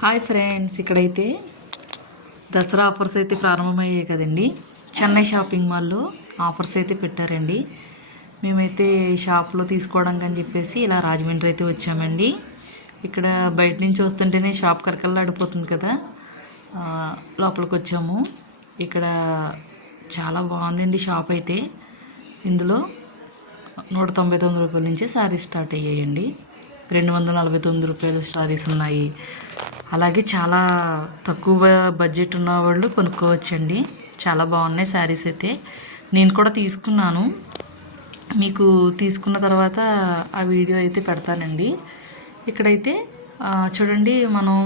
Hi friends ఇక్కడైతే Dasara offers అయితే ప్రారంభమయ్యాయి కదండి. చెన్నై షాపింగ్ మాల్లో ఆఫర్స్ అయితే పెట్టారండి. మేమైతే షాప్లో తీసుకోవడానికి అని చెప్పేసి ఇలా రాజమండ్రి అయితే వచ్చామండి. ఇక్కడ బయట నుంచి వస్తుంటేనే షాప్ కరకల్లాడిపోతుంది కదా. లోపలికి వచ్చాము. ఇక్కడ చాలా బాగుందండి షాప్ అయితే. ఇందులో నూట తొంభై తొమ్మిది రూపాయల నుంచి శారీస్ స్టార్ట్ అయ్యాయండి. రెండు వందల నలభై తొమ్మిది రూపాయలు శారీస్ ఉన్నాయి. అలాగే చాలా తక్కువ బడ్జెట్ ఉన్న వాళ్ళు కొనుక్కోవచ్చండి. చాలా బాగున్నాయి శారీస్ అయితే. నేను కూడా తీసుకున్నాను. మీకు తీసుకున్న తర్వాత ఆ వీడియో అయితే పెడతానండి. ఇక్కడైతే చూడండి మనం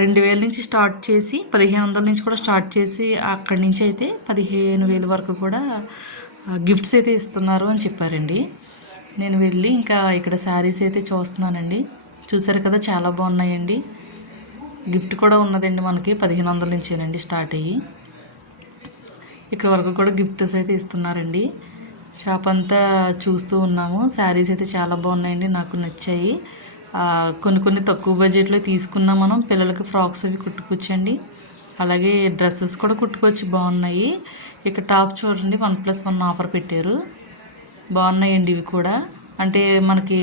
రెండు వేల నుంచి స్టార్ట్ చేసి పదిహేను వందల నుంచి కూడా స్టార్ట్ చేసి అక్కడి నుంచి అయితే పదిహేను వేల వరకు కూడా గిఫ్ట్స్ అయితే ఇస్తున్నారు అని చెప్పారండి. నేను వెళ్ళి ఇంకా ఇక్కడ శారీస్ అయితే చూస్తున్నానండి. చూసారు కదా చాలా బాగున్నాయండి. గిఫ్ట్ కూడా ఉన్నదండి మనకి పదిహేను వందల నుంచేనండి స్టార్ట్ అయ్యి. ఇక్కడ వరకు కూడా గిఫ్ట్స్ అయితే ఇస్తున్నారండి. షాప్ అంతా చూస్తూ ఉన్నాము. శారీస్ అయితే చాలా బాగున్నాయండి నాకు నచ్చాయి. కొన్ని కొన్ని తక్కువ బడ్జెట్లో తీసుకున్నా మనం. పిల్లలకి ఫ్రాక్స్ అవి కుట్టుకోవచ్చండి అలాగే డ్రెస్సెస్ కూడా కుట్టుకోవచ్చు బాగున్నాయి. ఇక టాప్ చూడండి వన్ ప్లస్ వన్ ఆఫర్ పెట్టారు. బాగున్నాయండి ఇవి కూడా. అంటే మనకి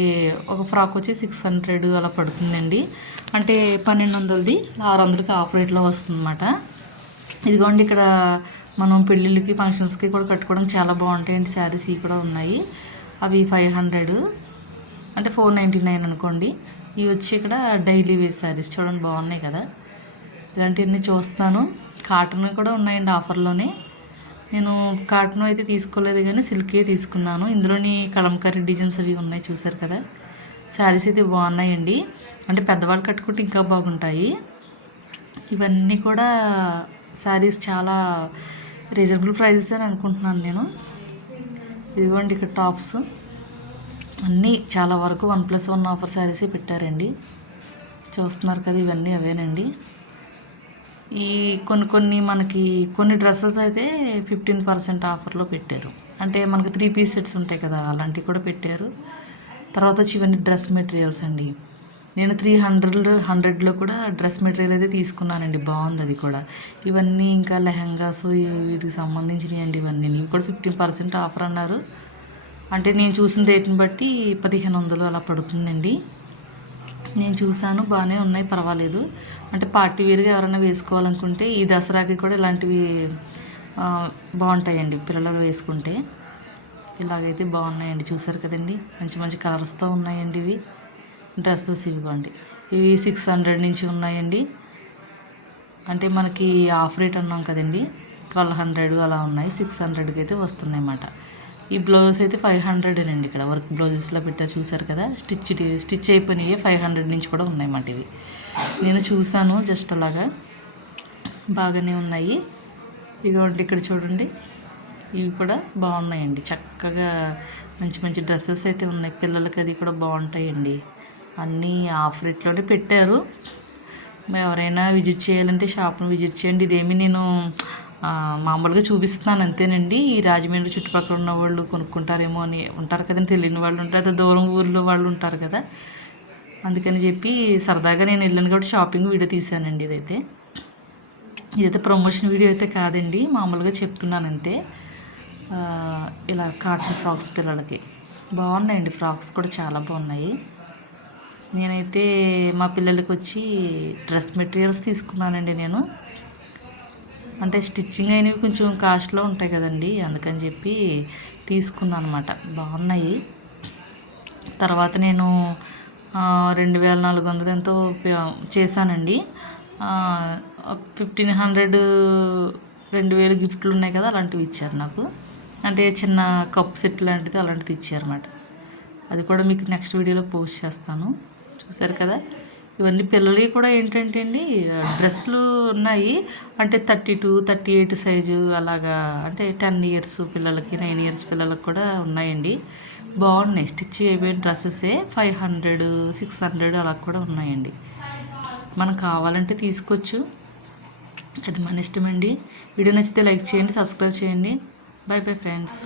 ఒక ఫ్రాక్ వచ్చి సిక్స్ హండ్రెడ్ అలా పడుతుందండి. అంటే పన్నెండు వందలది ఆరు వందలకి ఆఫ్ రేట్లో వస్తుందన్నమాట. ఇదిగోండి ఇక్కడ మనం పెళ్ళిళ్ళకి ఫంక్షన్స్కి కూడా కట్టుకోవడం చాలా బాగుంటాయండి. శారీస్ ఇవి కూడా ఉన్నాయి. అవి ఫైవ్ హండ్రెడ్. అంటే ఫోర్ నైంటీ నైన్ అనుకోండి. ఇవి వచ్చి ఇక్కడ డైలీ వేర్ శారీస్ చూడండి బాగున్నాయి కదా. ఇలాంటివన్నీ చూస్తున్నాను. కాటన్ కూడా ఉన్నాయండి ఆఫర్లోనే. నేను కాటన్ అయితే తీసుకోలేదు కానీ సిల్కే తీసుకున్నాను. ఇందులోని కలంకారీ డిజైన్స్ అవి ఉన్నాయి చూసారు కదా? శారీస్ అయితే బాగున్నాయండి. అంటే పెద్దవాళ్ళు కట్టుకుంటే ఇంకా బాగుంటాయి. ఇవన్నీ కూడా శారీస్ చాలా రీజనబుల్ ప్రైజెస్ అని అనుకుంటున్నాను నేను. ఇదిగోండి ఇక్కడ టాప్స్ అన్నీ చాలా వరకు వన్ ప్లస్ వన్ ఆఫర్ శారీసే పెట్టారండి. చూస్తున్నారు కదా ఇవన్నీ అవేనండి. ఈ కొన్ని కొన్ని మనకి కొన్ని డ్రెస్సెస్ అయితే ఫిఫ్టీన్ పర్సెంట్ ఆఫర్లో పెట్టారు. అంటే మనకు త్రీ పీస్ సెట్స్ ఉంటాయి కదా అలాంటివి కూడా పెట్టారు. తర్వాత వచ్చి ఇవన్నీ డ్రెస్ మెటీరియల్స్ అండి. నేను త్రీ హండ్రెడ్ హండ్రెడ్లో కూడా డ్రెస్ మెటీరియల్ అయితే తీసుకున్నానండి. బాగుంది అది కూడా. ఇవన్నీ ఇంకా లెహంగాస్ వీటికి సంబంధించినవి అండి ఇవన్నీ. ఇవి కూడా ఫిఫ్టీన్ పర్సెంట్ ఆఫర్ అన్నారు. అంటే నేను చూసిన రేట్ని బట్టి పదిహేను వందలు అలా పడుతుందండి. నేను చూశాను బాగానే ఉన్నాయి పర్వాలేదు. అంటే పార్టీ వేరుగా ఎవరైనా వేసుకోవాలనుకుంటే ఈ దసరాకి కూడా ఇలాంటివి బాగుంటాయండి పిల్లలు వేసుకుంటే. ఇలాగైతే బాగున్నాయండి చూసారు కదండి. మంచి మంచి కలర్స్తో ఉన్నాయండి ఇవి. డ్రెస్సెస్ ఇవిగోండి. ఇవి సిక్స్ హండ్రెడ్ నుంచి ఉన్నాయండి. అంటే మనకి ఆఫ్ రేట్ అన్నాం కదండి. ట్వెల్వ్ హండ్రెడ్ అలా ఉన్నాయి సిక్స్ హండ్రెడ్కి అయితే వస్తున్నాయి అన్నమాట ఈ బ్లౌజెస్ అయితే ఫైవ్ హండ్రెడ్ అండి ఇక్కడ. వర్క్ బ్లౌజెస్లో పెట్టారు చూసారు కదా? స్టిచ్ స్టిచ్ అయిపోయినాయి ఫైవ్ హండ్రెడ్ నుంచి కూడా ఉన్నాయన్నమాట ఇవి. నేను చూసాను జస్ట్ అలాగా. బాగానే ఉన్నాయి. ఇదిగోండి ఇక్కడ చూడండి. ఇవి కూడా బాగున్నాయండి. చక్కగా మంచి మంచి డ్రెస్సెస్ అయితే ఉన్నాయి. పిల్లలకి అది కూడా బాగుంటాయండి. అన్నీ ఆఫ్ రేట్లోనే పెట్టారు. ఎవరైనా విజిట్ చేయాలంటే షాప్ను విజిట్ చేయండి. ఇదేమి నేను మామూలుగా చూపిస్తున్నాను అంతేనండి. ఈ రాజమండ్రి చుట్టుపక్కల ఉన్న వాళ్ళు కొనుక్కుంటారేమో అని ఉంటారు కదండి. తెలియని వాళ్ళు ఉంటారు. అదే దూరం ఊర్లో వాళ్ళు ఉంటారు కదా. అందుకని చెప్పి సరదాగా నేను వెళ్ళాను కాబట్టి షాపింగ్ వీడియో తీశానండి ఇదైతే. ఇదైతే ప్రమోషన్ వీడియో అయితే కాదండి. మామూలుగా చెప్తున్నాను అంతే. ఇలా కాటన్ ఫ్రాక్స్ పిల్లలకి. బాగున్నాయండి ఫ్రాక్స్ కూడా చాలా బాగున్నాయి. నేనైతే మా పిల్లలకి వచ్చి డ్రెస్ మెటీరియల్స్ తీసుకున్నానండి నేను. అంటే స్టిచ్చింగ్ అయినవి కొంచెం కాస్ట్లో ఉంటాయి కదండి అందుకని చెప్పి తీసుకున్నాను అనమాట బాగున్నాయి. తర్వాత నేను రెండు వేల నాలుగు వందలు ఎంతో చేశానండి. ఫిఫ్టీన్ హండ్రెడ్ రెండు వేలు గిఫ్ట్లు ఉన్నాయి కదా అలాంటివి ఇచ్చారు నాకు. అంటే చిన్న కప్ సెట్ లాంటిది అలాంటిది ఇచ్చారన్నమాట. అది కూడా మీకు నెక్స్ట్ వీడియోలో పోస్ట్ చేస్తాను. చూసారు కదా? ఇవన్నీ పిల్లలవి కూడా ఏంటంటే అండి డ్రెస్సులు ఉన్నాయి. అంటే thirty two thirty eight size అలాగా అంటే టెన్ ఇయర్స్ పిల్లలకి నైన్ ఇయర్స్ పిల్లలకి కూడా ఉన్నాయండి. బాగున్నాయి స్టిచ్ అయిపోయిన డ్రెస్సెసే ఫైవ్ హండ్రెడ్ సిక్స్ హండ్రెడ్ అలా కూడా ఉన్నాయండి. మనకు కావాలంటే తీసుకోవచ్చు. అది మన ఇష్టమండి. వీడియో నచ్చితే లైక్ చేయండి సబ్స్క్రైబ్ చేయండి. Bye bye friends.